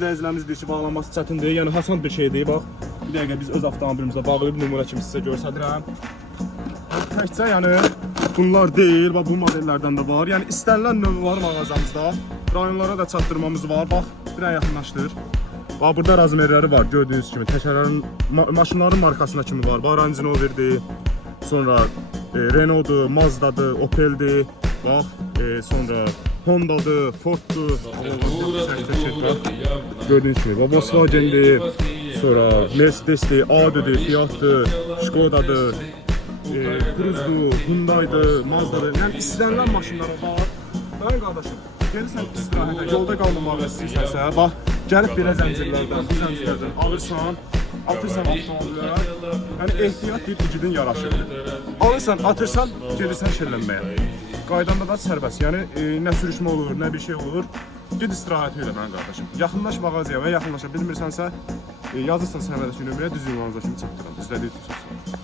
izləyicilərimiz deyir ki, bağlanması çətindir. Yəni asan bir şeydir. Bax, bir dəqiqə biz öz avtomobilimizlə bağlayıb nümunə kimi sizə göstərirəm. Təkcə yəni bunlar deyil, bax bu modellərdən də var. Yəni istənilən növü var mağazamızda. Rayonlara da çatdırmamız var. Bax, bir ay yaxınlaşdır. Bax, burada razmerləri var gördüyünüz kimi. Təkərlərin, maşınların markasına kimi var. Bax, Range Rover'dir, sonra Renault'dur, Mazda'dır, Opel'dir. Bax, sonra Honda'dır, Ford'dur. Gördüyünüz kimi, bax, Volkswagen'dir, sonra Mercedes'dir, Audi'dir, Fiat'dır, Skoda'dır, Cruze'dur, Hyundai'dir, Mazda'dır. Yəni istənilən maşınlara var. Mən qardaşım, gelirsən istirahətə, yolda qalmamaq istəyirsənsə, bax, gəlib belə zəncirlərdən, bu zəncirlərdən alırsan, atırsan avtomobilə, yəni ehtiyat deyib igidin yaraşır. Alırsan, atırsan, gelirsən şirlənməyə. Qaydanda da sərbəst, yəni nə sürüşmə olur, nə bir şey olur. Ged istirahəti ilə mən qardaşım. Yaxınlaş mağazaya və yaxınlaşa bilmirsənsə, yazırsan səhvədəki nömrəyə düz ünvanınıza kimi çatdıram. İzlədiyi üçün çox sağ olun.